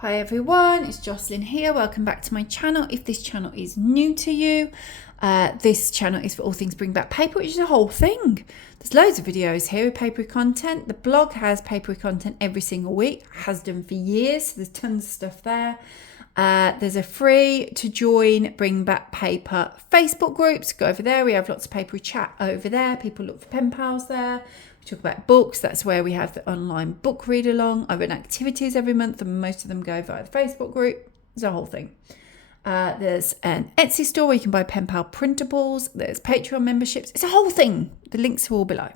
Hi everyone, it's Jocelyn here. Welcome back to my channel. If this channel is new to you, this channel is for all things Bring Back Paper, which is a whole thing. There's loads of videos here with papery content. The blog has papery content every single week, has done for years. So there's tons of stuff there. There's a free to join Bring Back Paper Facebook groups. Go over there. We have lots of papery chat over there. People look for pen pals there. We talk about books. That's where we have the online book read along. I run activities every month and most of them go via the Facebook group. It's a whole thing. There's an Etsy store where you can buy pen pal printables. There's Patreon memberships. It's a whole thing. The links are all below.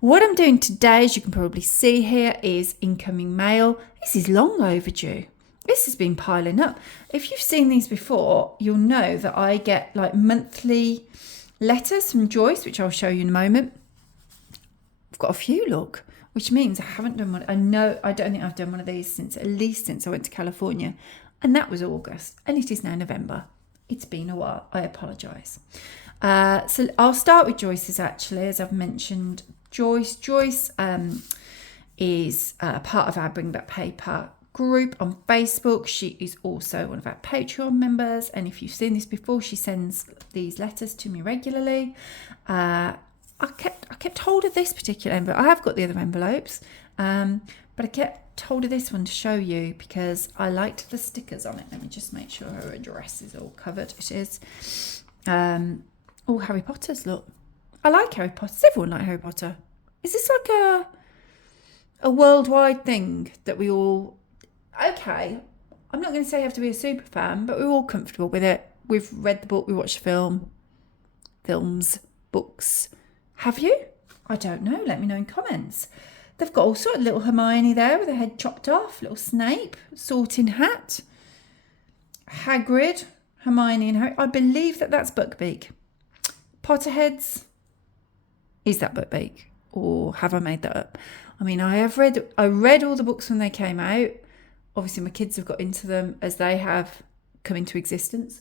What I'm doing today, as you can probably see here, is incoming mail. This is long overdue. This has been piling up. If you've seen these before, you'll know that I get like monthly letters from Joyce, which I'll show you in a moment. I've got a few, look, which means I haven't done one. I don't think I've done one of these since I went to California. And that was August. And it is now November. It's been a while. I apologise. So I'll start with Joyce's actually, as I've mentioned. Joyce is part of our Bring Back Paper group on Facebook. She is also one of our Patreon members, and if you've seen this before, she sends these letters to me regularly. I kept hold of this particular envelope. I have got the other envelopes, but I kept hold of this one to show you because I liked the stickers on it. Let me just make sure her address is all covered. It is. Oh, Harry Potter's, look. I like Harry Potter. Does everyone like Harry Potter? Is this like a worldwide thing that we all... Okay, I'm not going to say you have to be a super fan, but we're all comfortable with it. We've read the book, we watched films, books. Have you? I don't know. Let me know in comments. They've got all sort of little Hermione there with her head chopped off, little Snape, sorting hat, Hagrid, Hermione and Harry. I believe that's Buckbeak. Potterheads. Is that Buckbeak? Or have I made that up? I mean, I read all the books when they came out. Obviously, my kids have got into them as they have come into existence.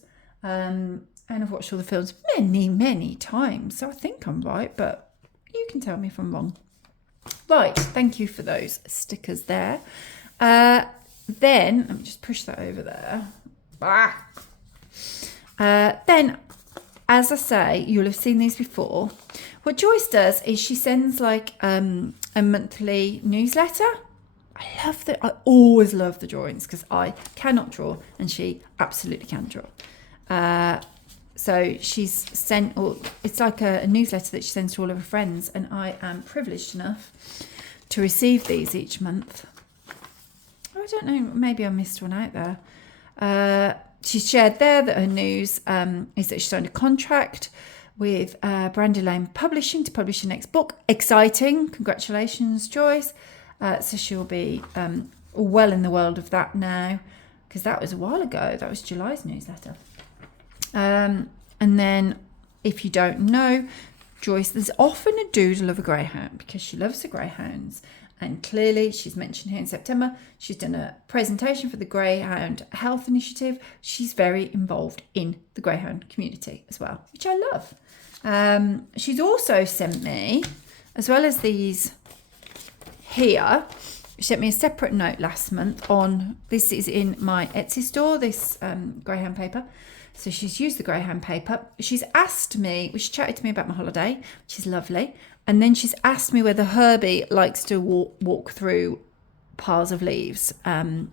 And I've watched all the films many, many times. So I think I'm right, but you can tell me if I'm wrong. Right, thank you for those stickers there. Then, let me just push that over there. Then, as I say, you'll have seen these before. What Joyce does is she sends like a monthly newsletter. I always love the drawings because I cannot draw and she absolutely can draw. So she's sent, it's like a newsletter that she sends to all of her friends, and I am privileged enough to receive these each month. I don't know, maybe I missed one out there. She shared there that her news is that she signed a contract with Brandy Lane Publishing to publish her next book. Exciting. Congratulations, Joyce. So she'll be well in the world of that now, because that was a while ago. That was July's newsletter. And then, if you don't know, Joyce, there's often a doodle of a greyhound because she loves the greyhounds. And clearly, she's mentioned here in September, she's done a presentation for the Greyhound Health Initiative. She's very involved in the greyhound community as well, which I love. She's also sent me, as well as these here, she sent me a separate note last month on, this is in my Etsy store, this greyhound paper. So she's used the greyhound paper. She's asked me, she chatted to me about my holiday, which is lovely. And then she's asked me whether Herbie likes to walk through piles of leaves. The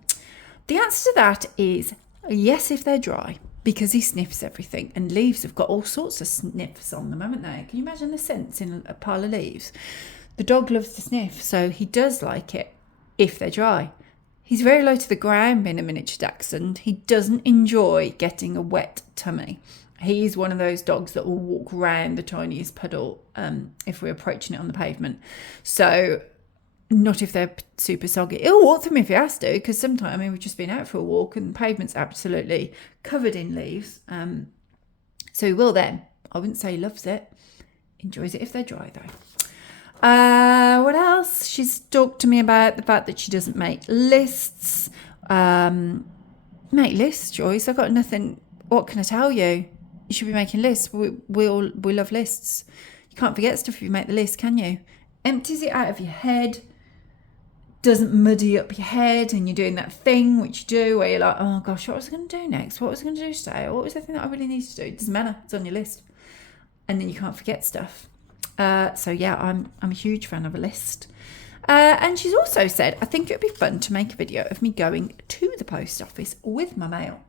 answer to that is yes, if they're dry, because he sniffs everything. And leaves have got all sorts of sniffs on them, haven't they? Can you imagine the scents in a pile of leaves? The dog loves to sniff, so he does like it if they're dry. He's very low to the ground being a miniature dachshund. He doesn't enjoy getting a wet tummy. He's one of those dogs that will walk around the tiniest puddle if we're approaching it on the pavement. So not if they're super soggy. He'll walk them if he has to, because sometimes, we've just been out for a walk and the pavement's absolutely covered in leaves. So he will then. I wouldn't say he loves it. Enjoys it if they're dry though. What else? She's talked to me about the fact that she doesn't make lists. Make lists, Joyce. I've got nothing. What can I tell you? You should be making lists. We love lists. You can't forget stuff if you make the list, can you? Empties it out of your head. doesn't muddy up your head and you're doing that thing which you do where you're like, oh gosh, what was I going to do next? What was I going to do today? What was the thing that I really need to do? It doesn't matter. It's on your list. And then you can't forget stuff. So yeah, I'm a huge fan of a list. And she's also said, I think it would be fun to make a video of me going to the post office with my mail.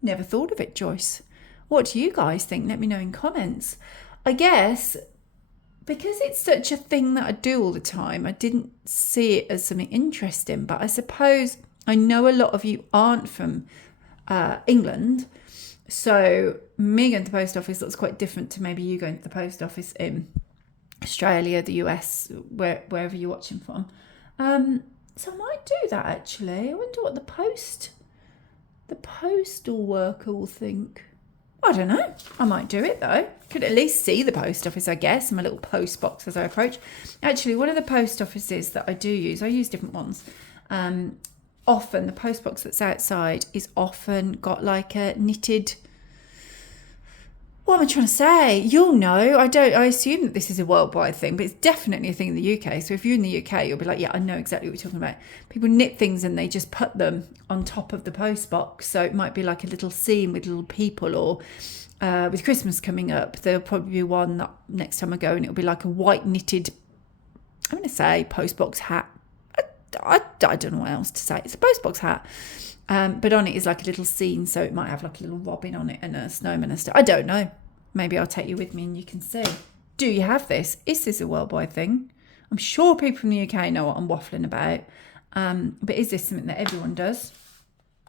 Never thought of it, Joyce. What do you guys think? Let me know in comments. I guess because it's such a thing that I do all the time, I didn't see it as something interesting. But I suppose I know a lot of you aren't from England. So me going to the post office looks quite different to maybe you going to the post office in Australia, the US, wherever you're watching from. So I might do that actually. I wonder what the postal worker will think. I don't know. I might do it though. Could at least see the post office, I guess, my little post box as I approach. Actually, one of the post offices that I do use, I use different ones. Often the post box that's outside is often got like a knitted. What am I trying to say? You'll know. I assume that this is a worldwide thing, but it's definitely a thing in the UK. So if you're in the UK, you'll be like, yeah, I know exactly what you're talking about. People knit things and they just put them on top of the post box. So it might be like a little scene with little people, or with Christmas coming up, there'll probably be one that next time I go and it'll be like a white knitted, I'm going to say post box hat. I don't know what else to say. It's a post box hat. But on it is like a little scene, so it might have like a little robin on it and a snowman and stuff. I don't know. Maybe I'll take you with me and you can see. Do you have this? Is this a worldwide thing? I'm sure people from the UK know what I'm waffling about. But is this something that everyone does?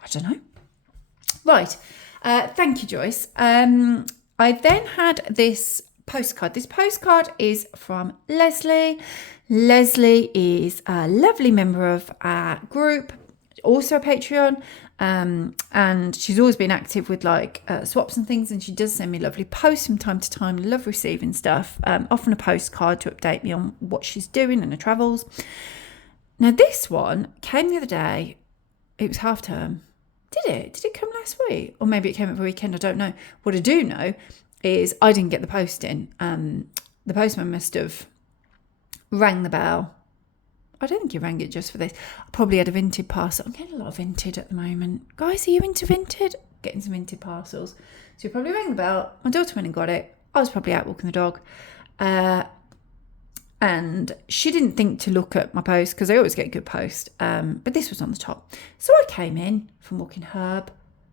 I don't know. Right. Thank you, Joyce. I then had this postcard. This postcard is from Leslie. Leslie is a lovely member of our group, also a Patreon, and she's always been active with like swaps and things, and she does send me lovely posts from time to time. Love receiving stuff, often a postcard to update me on what she's doing and her travels. Now this one came the other day. It was half term. Did it come last week, or maybe it came over the weekend? I don't know. What I do know is I didn't get the post in. The postman must have rang the bell. I don't think he rang it just for this. I probably had a Vinted parcel. I'm getting a lot of Vinted at the moment. Guys, are you into Vinted? Getting some Vinted parcels. So he probably rang the bell. My daughter went and got it. I was probably out walking the dog. And she didn't think to look at my post because I always get a good post. But this was on the top. So I came in from walking herb,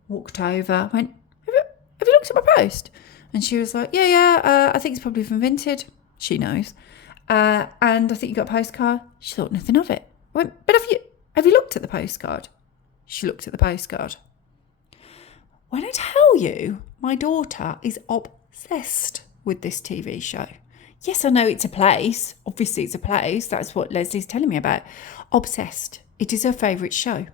walked over, went, have you looked at my post? And she was like, yeah, I think it's probably from Vinted. She knows. And I think you got a postcard. She thought nothing of it. I went, but have you looked at the postcard? She looked at the postcard. When I tell you, my daughter is obsessed with this TV show. Yes, I know it's a place. Obviously, it's a place. That's what Leslie's telling me about. Obsessed. It is her favourite show.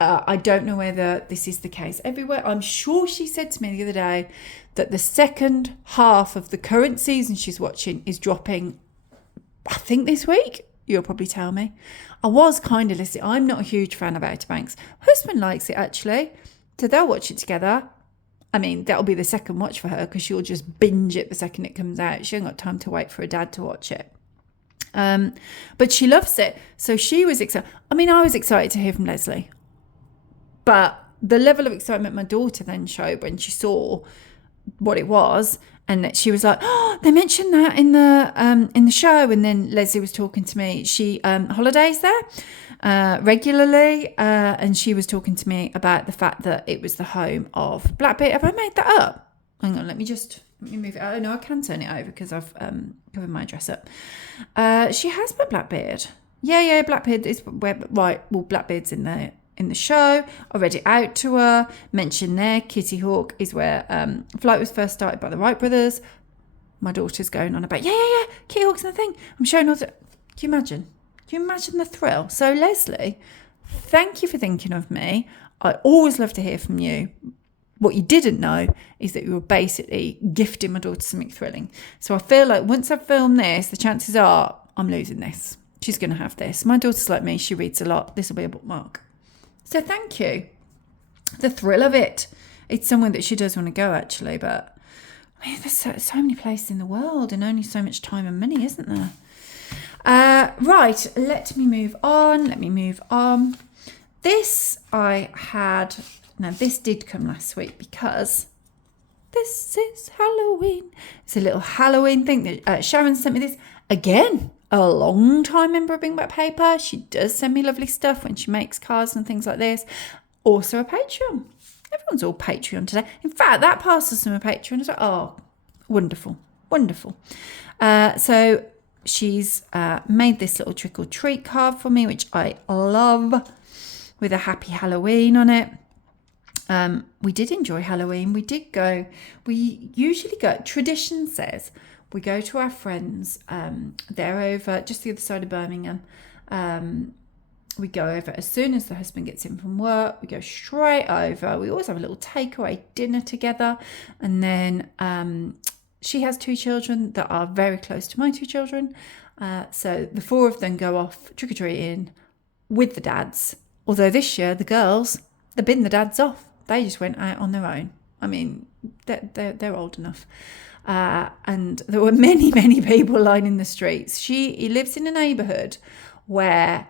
I don't know whether this is the case everywhere. I'm sure she said to me the other day that the second half of the current season she's watching is dropping, I think, this week. You'll probably tell me. I was kind of listening. I'm not a huge fan of Outer Banks. My husband likes it, actually. So they'll watch it together. I mean, that'll be the second watch for her because she'll just binge it the second it comes out. She ain't got time to wait for her dad to watch it. But she loves it. So she was excited. I mean, I was excited to hear from Leslie. But the level of excitement my daughter then showed when she saw what it was, and that she was like, oh, they mentioned that in the show. And then Leslie was talking to me. She holidays there regularly, and she was talking to me about the fact that it was the home of Blackbeard. Have I made that up? Hang on, let me move it. Oh no, I can turn it over because I've covered my address up. She has put Blackbeard. Yeah, Blackbeard is where. Right, well, Blackbeard's in the show. I read it out to her, mentioned there Kitty Hawk is where Flight was first started by the Wright brothers. My daughter's going on about, yeah, Kitty Hawk's in the thing. I'm showing all the, can you imagine the thrill? So Leslie, thank you for thinking of me. I always love to hear from you. What you didn't know is that you were basically gifting my daughter something thrilling. So I feel like once I've filmed this, the chances are I'm losing this. She's going to have this. My daughter's like me. She reads a lot. This will be a bookmark. So thank you. The thrill of it. It's somewhere that she does want to go, actually. But I mean, there's so many places in the world and only so much time and money, isn't there? Right, let me move on. This I had, now this did come last week because this is Halloween. It's a little Halloween thing that Sharon sent me this. Again, a long time member of Bring Back Paper. She does send me lovely stuff when she makes cards and things like this. Also a Patreon. Everyone's all Patreon today. In fact, that passes from a Patreon as well. Oh, wonderful, wonderful. So she's made this little trick or treat card for me, which I love, with a happy Halloween on it. We did enjoy Halloween. We usually go, tradition says, we go to our friends. They're over just the other side of Birmingham. We go over as soon as the husband gets in from work. We go straight over. We always have a little takeaway dinner together. And then she has 2 children that are very close to my 2 children. So the 4 of them go off trick-or-treating with the dads. Although this year, the girls, they've been the dads off. They just went out on their own. I mean, they're old enough. And there were many, many people lining the streets. He lives in a neighbourhood where,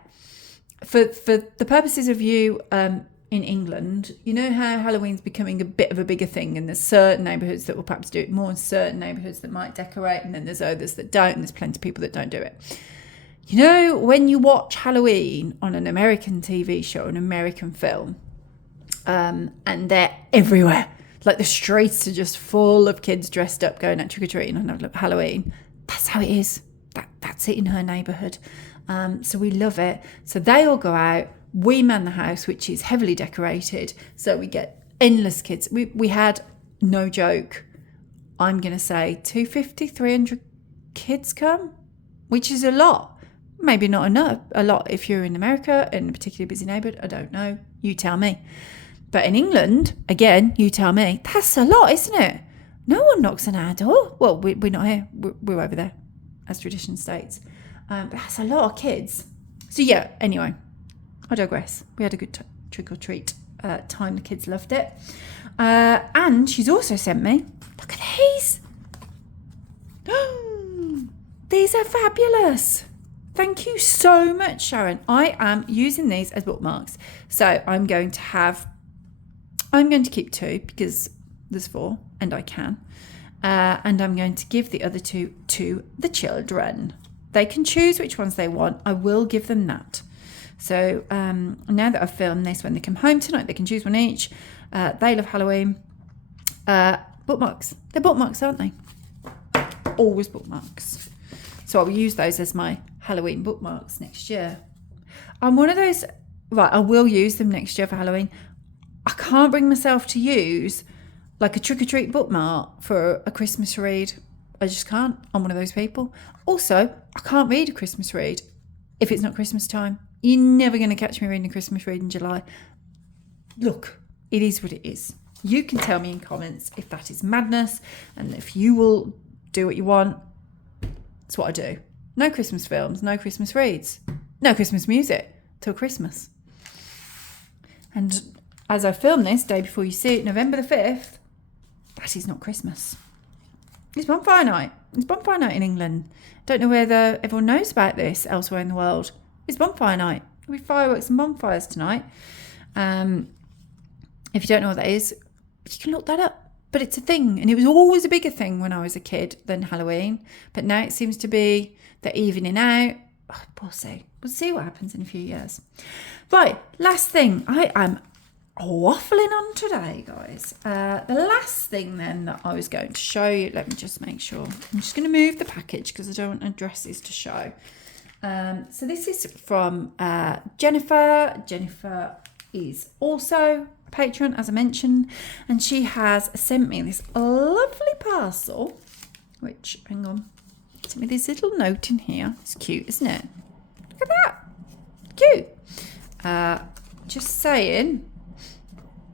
for the purposes of you in England, you know how Halloween's becoming a bit of a bigger thing, and there's certain neighbourhoods that will perhaps do it more, and certain neighbourhoods that might decorate, and then there's others that don't, and there's plenty of people that don't do it. You know, when you watch Halloween on an American TV show, an American film, and they're everywhere, like the streets are just full of kids dressed up going out trick-or-treating on Halloween. That's how it is. That's it in her neighbourhood. So we love it. So they all go out. We man the house, which is heavily decorated. So we get endless kids. We had, no joke, I'm going to say 250, 300 kids come, which is a lot. Maybe not enough, a lot if you're in America in a particularly busy neighbourhood. I don't know. You tell me. But in England, again, you tell me. That's a lot, isn't it? No one knocks on our door. Well, we're not here. We're over there, as tradition states. But that's a lot of kids. So yeah, anyway, I digress. We had a good trick-or-treat time. The kids loved it. And she's also sent me, look at these. These are fabulous. Thank you so much, Sharon. I am using these as bookmarks. So I'm going to keep 2 because there's 4 and I can. And I'm going to give the other 2 to the children. They can choose which ones they want. I will give them that. So now that I've filmed this, when they come home tonight, they can choose one each. They love Halloween. Bookmarks. They're bookmarks, aren't they? Always bookmarks. So I'll use those as my Halloween bookmarks next year. I'm one of those, right, I will use them next year for Halloween. I can't bring myself to use like a trick-or-treat bookmark for a Christmas read. I just can't. I'm one of those people. Also, I can't read a Christmas read if it's not Christmas time. You're never going to catch me reading a Christmas read in July. Look, it is what it is. You can tell me in comments if that is madness and if you will do what you want. That's what I do. No Christmas films, no Christmas reads, no Christmas music till Christmas. And as I film this, day before you see it, November the 5th, that is not Christmas. It's bonfire night. It's bonfire night in England. Don't know whether everyone knows about this elsewhere in the world. It's bonfire night. There'll be fireworks and bonfires tonight. If you don't know what that is, you can look that up. But it's a thing. And it was always a bigger thing when I was a kid than Halloween. But now it seems to be the evening out. Oh, we'll see. We'll see what happens in a few years. Right, last thing. I am waffling on today, guys. The last thing then that I was going to show you, let me just make sure. I'm just going to move the package because I don't want addresses to show. So this is from Jennifer. Jennifer is also a patron, as I mentioned, and she has sent me this lovely parcel, which, hang on, sent me this little note in here. It's cute, isn't it? Look at that. Cute. Just saying,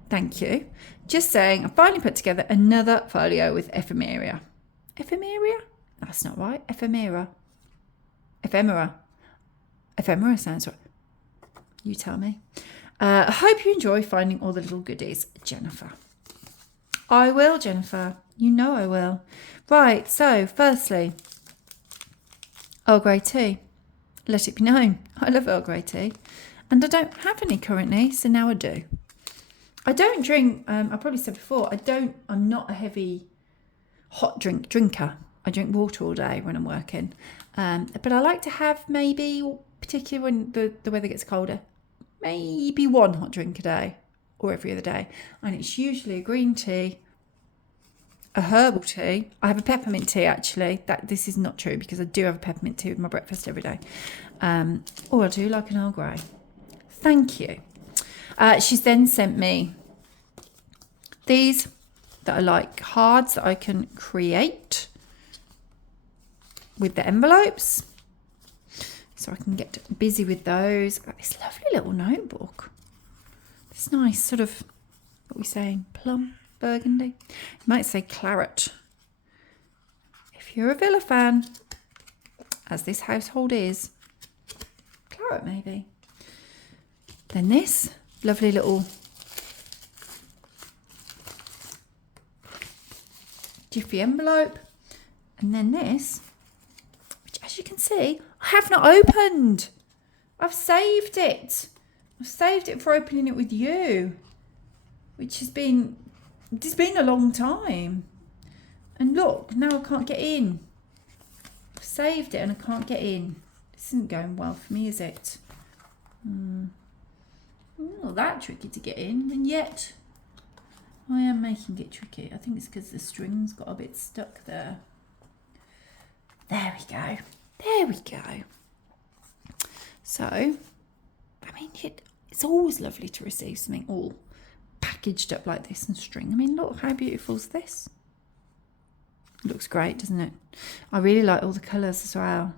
thank you. Just saying, I finally put together another folio with ephemera. Ephemera? That's not right. Ephemera. Ephemera. Ephemera sounds right. You tell me. I hope you enjoy finding all the little goodies, Jennifer. I will, Jennifer. You know I will. Right, so firstly, Earl Grey tea. let it be known. I love Earl Grey tea. And I don't have any currently, so now I do. I don't drink, I probably said before, I'm not a heavy hot drinker. I drink water all day when I'm working. But I like to have maybe, particularly when the weather gets colder, maybe one hot drink a day or every other day. And it's usually a green tea, a herbal tea. I have a peppermint tea actually. This is not true because I do have a peppermint tea with my breakfast every day. Or I do like an Earl Grey. Thank you. She's then sent me these that are like cards that I can create with the envelopes. So I can get busy with those. Got this lovely little notebook. It's nice, sort of, what are we saying? Plum, burgundy. You might say claret. If you're a Villa fan, as this household is, claret maybe. Then this lovely little jiffy envelope. And then this, which as you can see, I have not opened. I've saved it. I've saved it for opening it with you, which has been, it's been a long time. And look, now I can't get in. I've saved it and I can't get in. This isn't going well for me, is it? Not that tricky to get in, and yet I am making it tricky. I think it's because the string's got a bit stuck there. There we go. There we go. So, I mean, it's always lovely to receive something all packaged up like this and string. I mean, look, how beautiful is this? It looks great, doesn't it? I really like all the colours as well.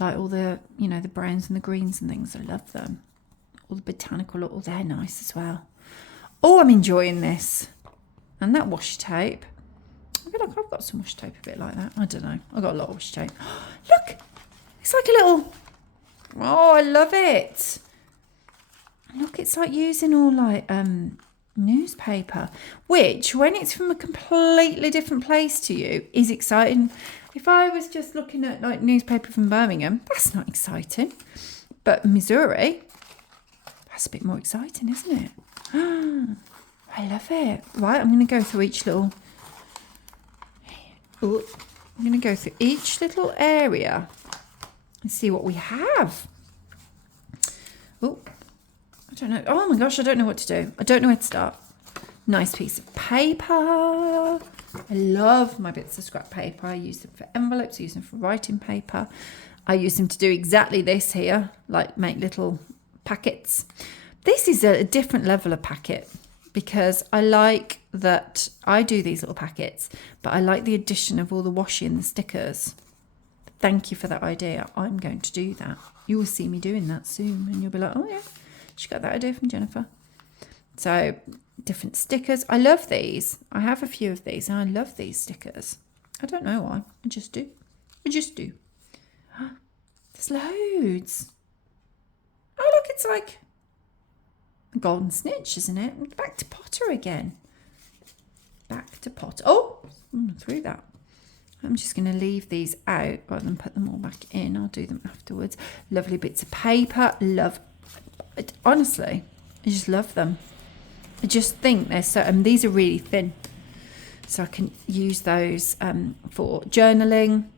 Like all the, you know, the browns and the greens and things. I love them. All the botanical, look, they're nice as well. Oh, I'm enjoying this. And that washi tape. I feel like I've got some washi tape a bit like that. I don't know. I've got a lot of washi tape. Look, it's like a little, oh, I love it. Look, it's like using all like newspaper, which when it's from a completely different place to you is exciting. If I was just looking at like newspaper from Birmingham, that's not exciting. But Missouri, that's a bit more exciting, isn't it? I love it. Right, I'm going to go through each little... Ooh, I'm going to go through each little area and see what we have. Oh, I don't know. Oh my gosh, I don't know what to do. I don't know where to start. Nice piece of paper. I love my bits of scrap paper. I use them for envelopes. I use them for writing paper. I use them to do exactly this here, like make little packets. This is a different level of packet because I like that I do these little packets, but I like the addition of all the washi and the stickers. Thank you for that idea. I'm going to do that. You will see me doing that soon and you'll be like, oh yeah, she got that idea from Jennifer. So different stickers. I love these. I have a few of these and I love these stickers. I don't know why. I just do. I just do. There's loads. Oh look, it's like a golden snitch, isn't it? Back to Potter again. Back to Potter. Oh, through that. I'm just going to leave these out rather than put them all back in. I'll do them afterwards. Lovely bits of paper. Love. Honestly, I just love them. I just think they're so, and these are really thin. So I can use those for journaling.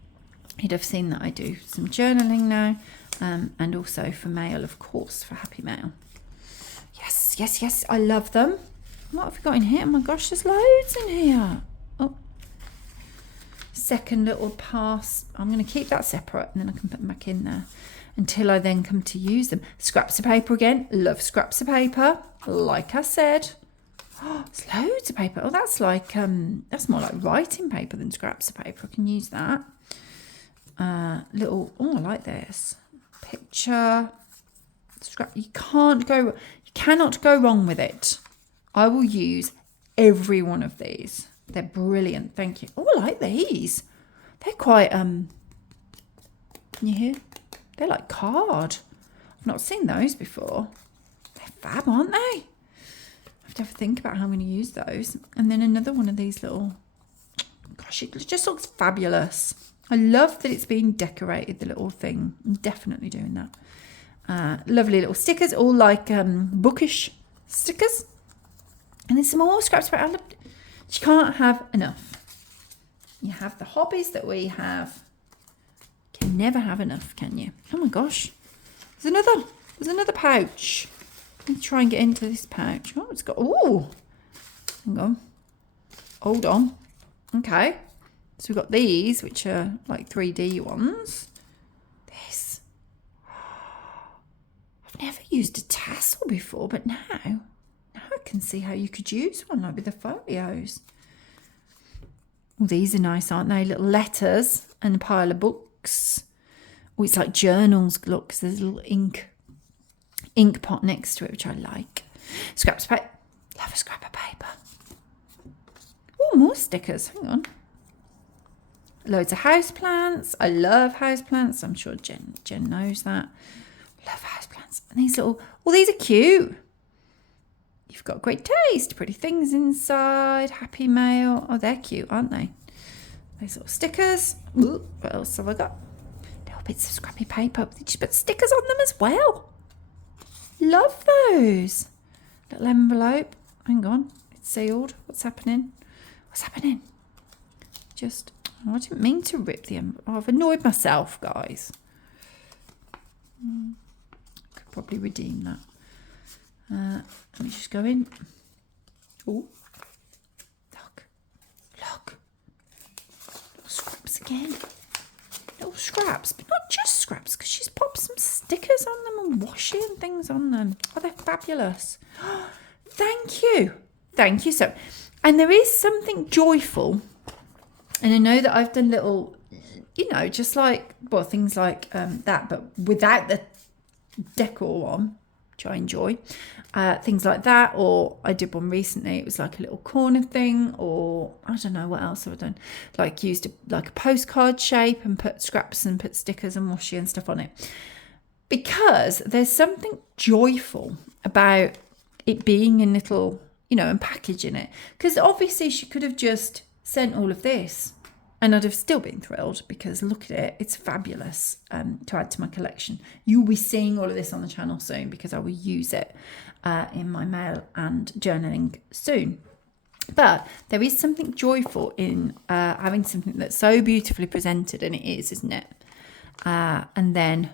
You'd have seen that I do some journaling now. And also for mail, of course, for Happy Mail. Yes, yes, yes. I love them. What have we got in here? Oh my gosh, there's loads in here. Oh. Second little pass. I'm going to keep that separate and then I can put them back in there until I then come to use them. Scraps of paper again. Love scraps of paper. Like I said. Oh, there's loads of paper. Oh, that's like, that's more like writing paper than scraps of paper. I can use that. Little, oh, I like this. Picture. Scrap. You cannot go wrong with it. I will use every one of these. They're brilliant. Thank you. Oh, I like these. They're quite, can you hear? They're like card. I've not seen those before. They're fab, aren't they? I have to have a think about how I'm going to use those. And then another one of these little, gosh, it just looks fabulous. I love that it's been decorated, the little thing. I'm definitely doing that. Lovely little stickers, all like bookish stickers. And then some more scraps. You can't have enough. You have the hobbies that we have. You can never have enough, can you? Oh my gosh. There's another pouch. Let me try and get into this pouch. Oh, it's got, oh, hang on. Hold on. Okay. So we've got these, which are like 3D ones. This. I've never used a tassel before, but now I can see how you could use one, like with the folios. Well, these are nice, aren't they? Little letters and a pile of books. Oh, it's like journals. Look, 'cause there's a little ink pot next to it, which I like. Scraps of paper. Love a scrap of paper. Oh, more stickers. Hang on. Loads of houseplants. I love houseplants. I'm sure Jen knows that. Love houseplants. And these little, oh, these are cute. You've got great taste. Pretty things inside. Happy mail. Oh, they're cute, aren't they? These little stickers. Ooh, what else have I got? Little bits of scrappy paper. Did you put stickers on them as well? Love those. Little envelope. Hang on. It's sealed. What's happening? What's happening? Just, oh, I didn't mean to rip the envelope. Oh, I've annoyed myself, guys. Could probably redeem that. Let me just go in. Oh, look. Little scraps again. Little scraps, but not just scraps, because she's popped some stickers on them and washi and things on them. Oh, they're fabulous. Thank you. Thank you. So, and there is something joyful, and I know that I've done little, just like, well, things like that, but without the decor on, which I enjoy. Things like that, or I did one recently, it was like a little corner thing, or I don't know what else have I done, like used a postcard shape and put scraps and put stickers and washi and stuff on it, because there's something joyful about it being in little, and packaging it, because obviously she could have just sent all of this and I'd have still been thrilled, because look at it, it's fabulous to add to my collection. You'll be seeing all of this on the channel soon, because I will use it in my mail and journaling soon. But there is something joyful in having something that's so beautifully presented, and it is, isn't it? And then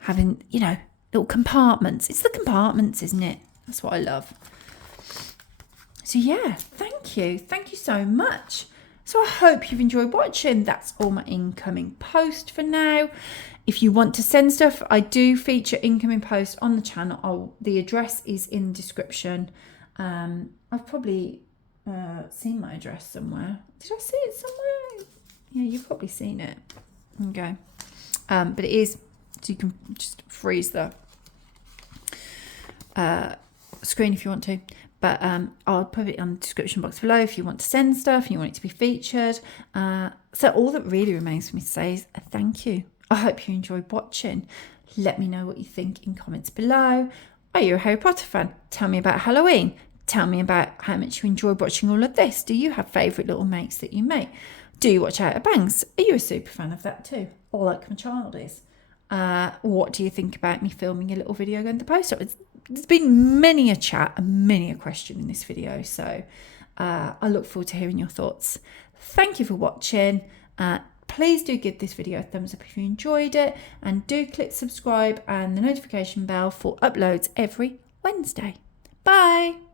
having, little compartments. It's the compartments, isn't it? That's what I love. So yeah, thank you. Thank you so much. So I hope you've enjoyed watching. That's all my incoming post for now. If you want to send stuff, I do feature incoming posts on the channel. The address is in the description. I've probably seen my address somewhere. Did I see it somewhere? Yeah, you've probably seen it. Okay. But it is, so you can just freeze the screen if you want to. But I'll put it on the description box below if you want to send stuff and you want it to be featured. So all that really remains for me to say is a thank you. I hope you enjoyed watching. Let me know what you think in comments below. Are you a Harry Potter fan? Tell me about Halloween. Tell me about how much you enjoyed watching all of this. Do you have favourite little makes that you make? Do you watch Outer Banks? Are you a super fan of that too? Or like my child is? What do you think about me filming a little video going to post office? There's been many a chat and many a question in this video, so I look forward to hearing your thoughts. Thank you for watching. Please do give this video a thumbs up if you enjoyed it, and do click subscribe and the notification bell for uploads every Wednesday. Bye!